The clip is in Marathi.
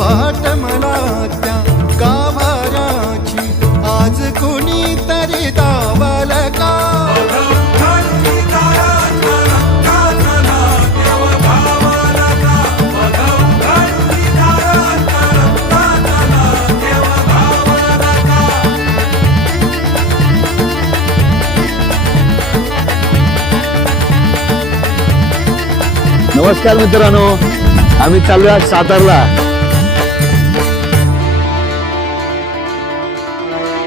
वाट मला त्या गाभाऱ्याची आज कुणी तरी दावल का. नमस्कार मित्रांनो, आम्ही चाललो आज सातारला.